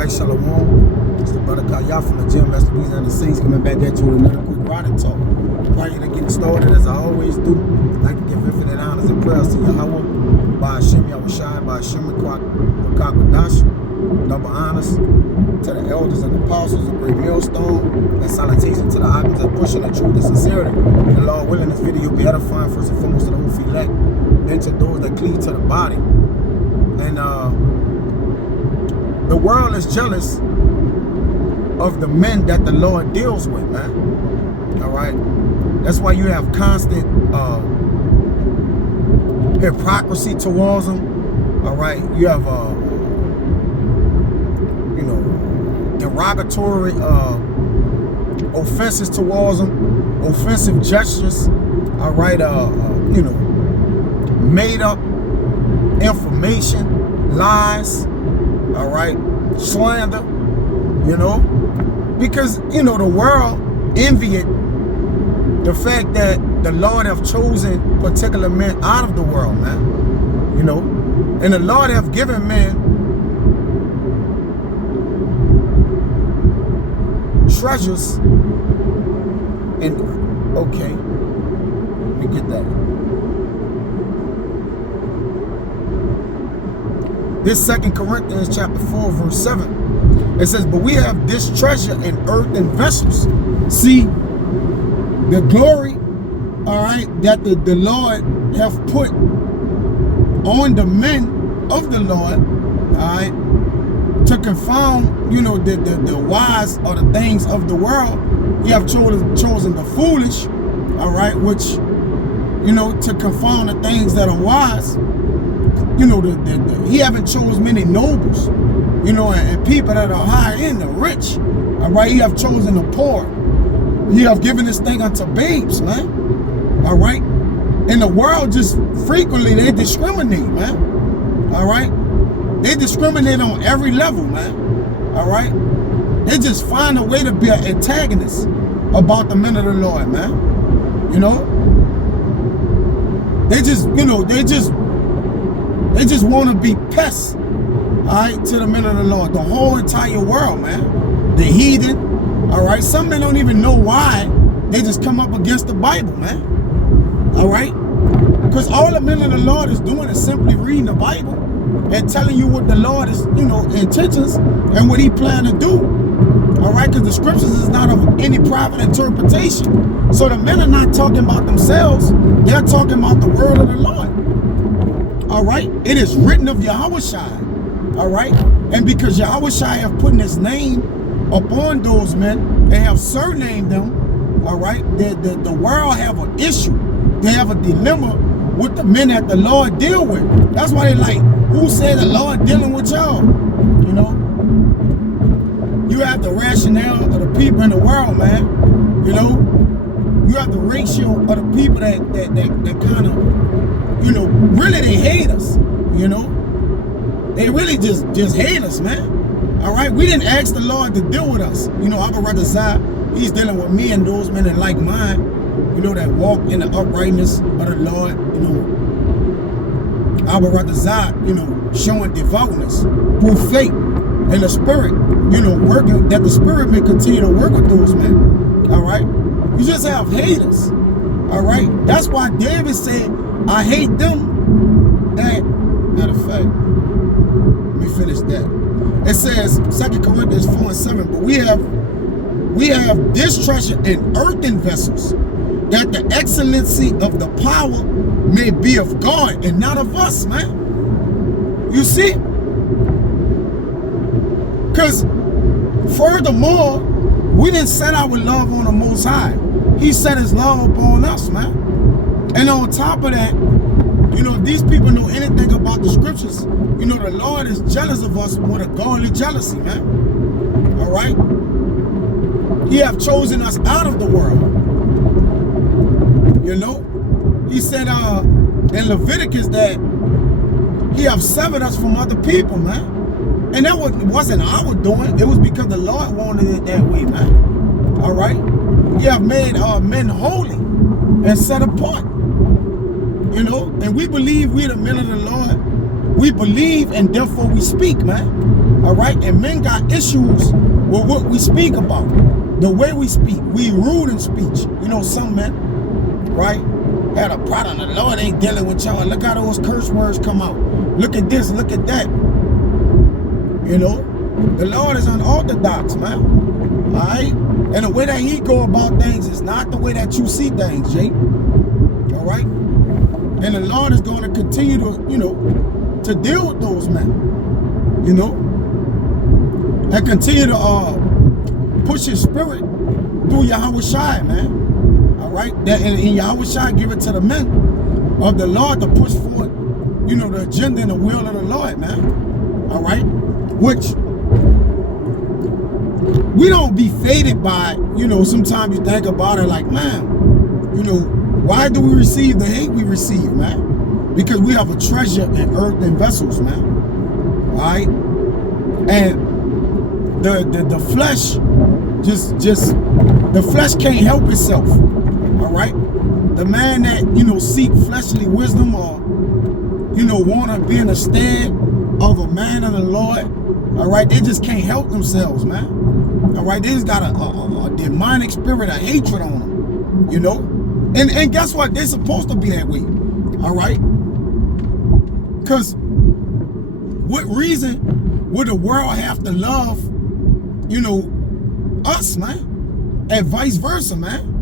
right, Shalom. It's the brother Kaya from the gym. That's the reason the Saints coming back at you with another quick riding talk. Prior to getting started, as I always do, I'd like to give infinite honors and prayers to Yahweh, by Hashem Yahushai, by Hashem Kwadash, double honors to the elders and apostles of Great Millstone, and salutation to the items that pushing the truth and sincerity. The Lord willing, this video will be edifying first and foremost to the whole elect, then to those that cleave to the body. And the world is jealous of the men that the Lord deals with, man. All right, that's why you have constant hypocrisy towards them. All right, you have derogatory offenses towards them, offensive gestures. All right, made up information, lies. All right, slander. Because the world envied the fact that the Lord have chosen particular men out of the world, man. And the Lord have given men treasures. And okay, let me get that. This 2 Corinthians chapter 4 verse 7, it says, but we have this treasure in earthen vessels. See, the glory, all right, that the Lord have put on the men of the Lord, all right, to confound, the wise or the things of the world. He have chosen the foolish, all right, which, to confound the things that are wise. He haven't chosen many nobles, and people that are high in the rich, all right. He have chosen the poor. He have given this thing unto babes, man. All right. In the world, just frequently they discriminate, man. All right. They discriminate on every level, man. All right. They just find a way to be an antagonist about the men of the Lord, man. They just want to be pests, all right, to the men of the Lord. The whole entire world, man. The heathen. All right, some men don't even know why they just come up against the Bible, man. All right, because all the men of the Lord is doing is simply reading the Bible and telling you what the Lord is, intentions and what He planned to do. All right, because the scriptures is not of any private interpretation. So the men are not talking about themselves; they're talking about the word of the Lord. All right, it is written of Yahushai. All right, and because Yahushai have put His name upon those men and have surnamed them, all right, the world have an issue. They have a dilemma with the men that the Lord deal with. That's why they like, who said the Lord dealing with y'all? You have the rationale of the people in the world, man. You have the ratio of the people that kind of, really they hate us. They really just hate us, man. All right, we didn't ask the Lord to deal with us. Abba Brother Wzup, he's dealing with me and those men that like mine, that walk in the uprightness of the Lord. Abba Brother Wzup, showing devoutness through faith and the Spirit, working, that the Spirit may continue to work with those men. All right, you just have haters. All right, that's why David said, I hate them. That, matter of fact, let me finish that. It says 2 Corinthians 4 and 7, but we have this treasure in earthen vessels, that the excellency of the power may be of God and not of us, man. You see? Because furthermore, we didn't set our love on the Most High. He set His love upon us, man. And on top of that, if these people know anything about the scriptures, the Lord is jealous of us with a godly jealousy, man. All right? He have chosen us out of the world. He said in Leviticus that He have severed us from other people, man. And that wasn't our doing. It was because the Lord wanted it that way, man. All right? He have made men holy and set apart. And we believe we're the men of the Lord. We believe and therefore we speak, man. All right, and men got issues with what we speak about, the way we speak. We rude in speech. You know, some men, right, had a problem. The Lord ain't dealing with y'all. Look how those curse words come out. Look at this, look at that. You know, the Lord is unorthodox, man. All right, and the way that he go about things is not the way that you see things, Jake. All right, and the Lord is going to continue to, you know, to deal with those men, you know, and continue to push his spirit through Yahweh Shai, man. All right, that in Yahweh Shai give it to the men of the Lord to push forward, you know, the agenda and the will of the Lord, man. All right, which we don't be faded by. You know, sometimes you think about it like, man, you know, why do we receive the hate we receive, man? Because we have a treasure in earthen vessels, man. All right, and the flesh just the flesh can't help itself. All right, the man that, you know, seek fleshly wisdom, or, you know, want to be in the stead of a man of the Lord, all right, they just can't help themselves, man. All right, they just got a demonic spirit of hatred on them, you know, and guess what? They're supposed to be that way. All right, because what reason would the world have to love, you know, us, man, and vice versa, man?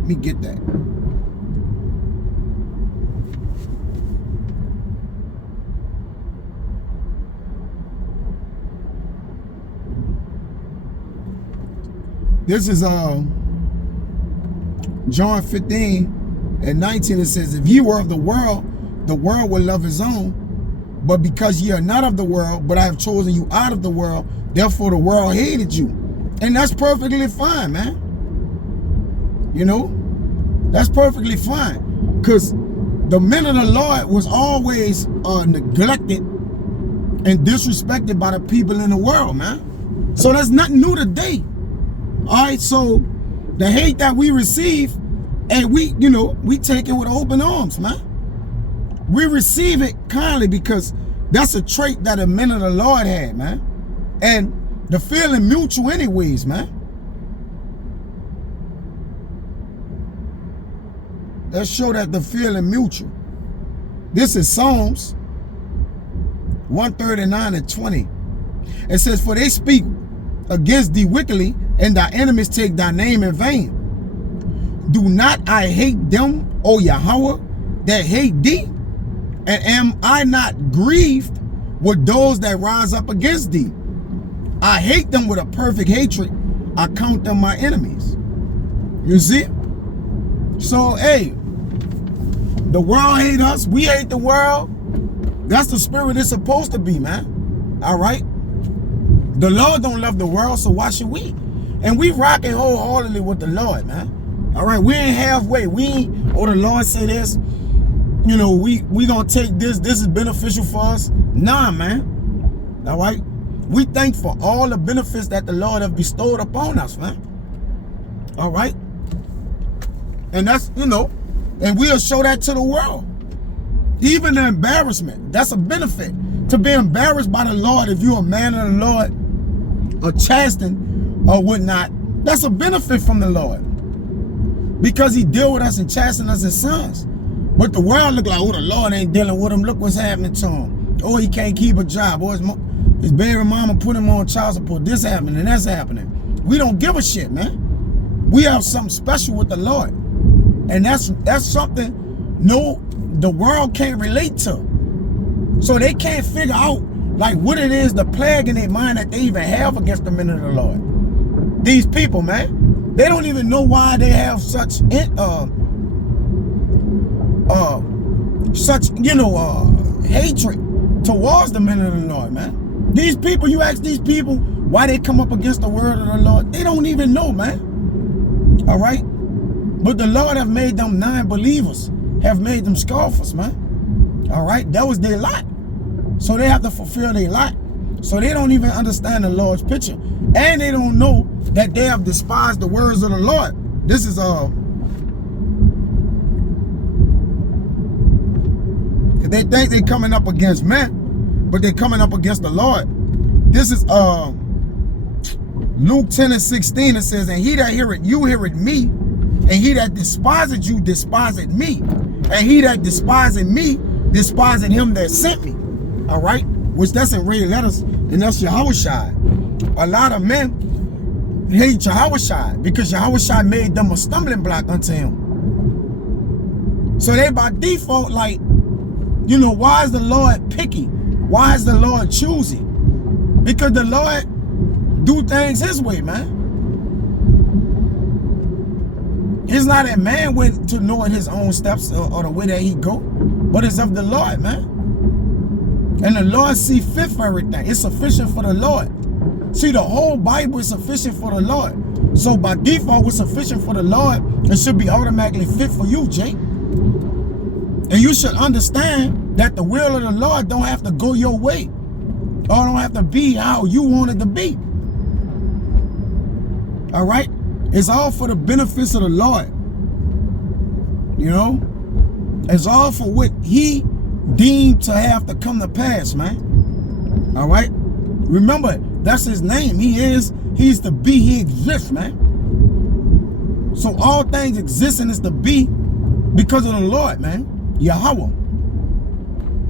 Let me get that. This is John 15:19. It says, if ye were of the world would love his own. But because ye are not of the world, but I have chosen you out of the world, therefore the world hated you. And that's perfectly fine, man. You know, that's perfectly fine. Because the men of the Lord was always neglected and disrespected by the people in the world, man. So that's nothing new today. All right, so the hate that we receive, and we, you know, we take it with open arms, man. We receive it kindly because that's a trait that the men of the Lord had, man. And the feeling mutual anyways, man. Let's show that the feeling mutual. This is Psalms 139:20. It says, for they speak against thee wickedly, and thy enemies take thy name in vain. Do not I hate them, O Yahweh, that hate thee? And am I not grieved with those that rise up against thee? I hate them with a perfect hatred. I count them my enemies. You see? So, hey, the world hate us. We hate the world. That's the spirit it's supposed to be, man. All right? The Lord don't love the world, so why should we? And we rocking wholeheartedly with the Lord, man. All right? We ain't halfway. We ain't, oh, the Lord say this. You know, we gonna take this. This is beneficial for us. Nah, man. All right? We thank for all the benefits that the Lord have bestowed upon us, man. All right? And that's, you know, and we'll show that to the world. Even the embarrassment, that's a benefit. To be embarrassed by the Lord, if you're a man of the Lord, or chastened, or whatnot, that's a benefit from the Lord. Because he deal with us and chasten us as sons. But the world look like, oh, the Lord ain't dealing with him. Look what's happening to him. Oh, he can't keep a job. Or his baby mama put him on child support. This happening and that's happening. We don't give a shit, man. We have something special with the Lord. And that's something the world can't relate to. So they can't figure out like what it is, the plague in their mind that they even have against the men of the Lord. These people, man, they don't even know why they have such hatred towards the men of the Lord, man. These people, you ask these people why they come up against the word of the Lord, they don't even know, man. All right? But the Lord have made them non-believers, have made them scoffers, man. All right? That was their lot. So they have to fulfill their lot. So they don't even understand the Lord's picture. And they don't know that they have despised the words of the Lord. This is They think they're coming up against men, but they're coming up against the Lord. This is Luke 10:16. It says, and he that heareth you heareth me, and he that despiseth you despiseth me, and he that despiseth me despiseth him that sent me. All right, which that's in red letters, and that's Yahushua. A lot of men hate Yahushua because Yahushua made them a stumbling block unto him. So they by default, like, you know, why is the Lord picky? Why is the Lord choosy? Because the Lord do things his way, man. It's not that man went to knowing his own steps or the way that he go, but it's of the Lord, man. And the Lord see fit for everything. It's sufficient for the Lord. See, the whole Bible is sufficient for the Lord. So by default, what's sufficient for the Lord, it should be automatically fit for you, Jake. And you should understand that the will of the Lord don't have to go your way, or don't have to be how you want it to be. All right? It's all for the benefits of the Lord. You know? It's all for what he deemed to have to come to pass, man. All right? Remember, that's his name. He's the be, he exists, man. So all things existing is to be because of the Lord, man. Yahweh.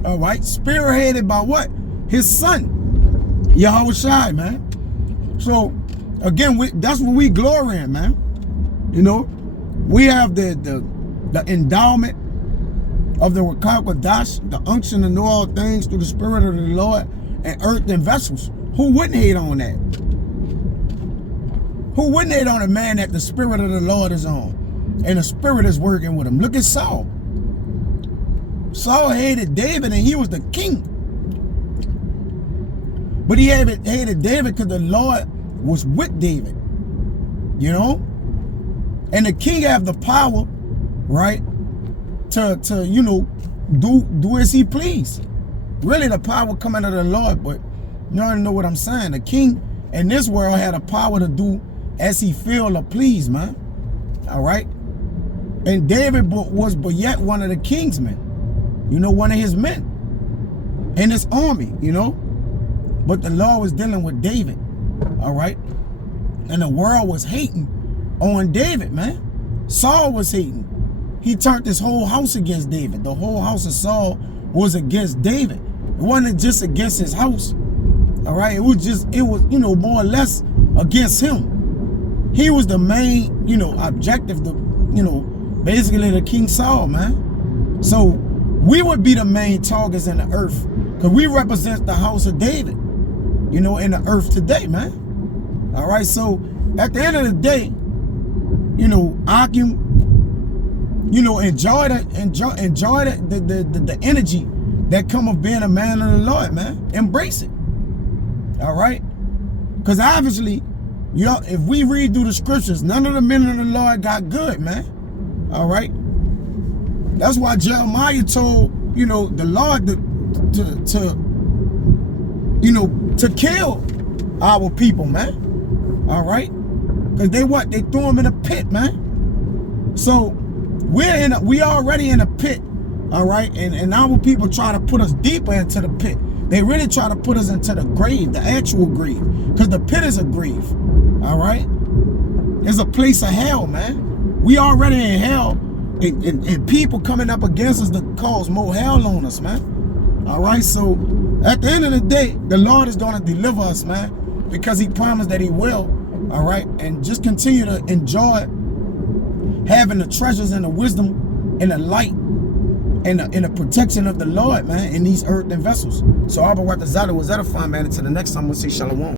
All right? Spearheaded by what? His son. Yahushua, man. So, again, that's what we glory in, man. You know, we have the endowment of the Wakakadash, the unction to know all things through the Spirit of the Lord, and earthen vessels. Who wouldn't hate on that? Who wouldn't hate on a man that the Spirit of the Lord is on, and the Spirit is working with him? Look at Saul. Saul hated David, and he was the king. But he hated David because the Lord was with David, you know? And the king have the power, right, to you know, do as he please. Really, the power coming out of the Lord, but you already know what I'm saying. The king in this world had a power to do as he feel or please, man. All right? And David was but yet one of the king's men, you know, one of his men in his army, you know? But the Lord was dealing with David. All right? And the world was hating on David, man. Saul was hating. He turned his whole house against David. The whole house of Saul was against David. It wasn't just against his house. All right? It was, you know, more or less against him. He was the main, you know, objective, you know, basically the King Saul, man. So we would be the main targets in the earth because we represent the house of David, you know, in the earth today, man. All right, so at the end of the day, you know, you know, enjoy the energy that come of being a man of the Lord, man. Embrace it. All right, because obviously, you know, if we read through the scriptures, none of the men of the Lord got good, man. All right, that's why Jeremiah told, you know, the Lord to kill our people, man. All right, because they threw them in a pit, man. So we already in a pit, all right, and our people try to put us deeper into the pit. They really try to put us into the grave, the actual grave, because the pit is a grave, all right. It's a place of hell, man. We already in hell, and people coming up against us to cause more hell on us, man. All right, so at the end of the day, the Lord is going to deliver us, man, because he promised that he will. All right, and just continue to enjoy having the treasures and the wisdom and the light and the protection of the Lord, man, in these earthen vessels. So Abba Watazada was edifying, man. Until the next time, we'll see Shalom.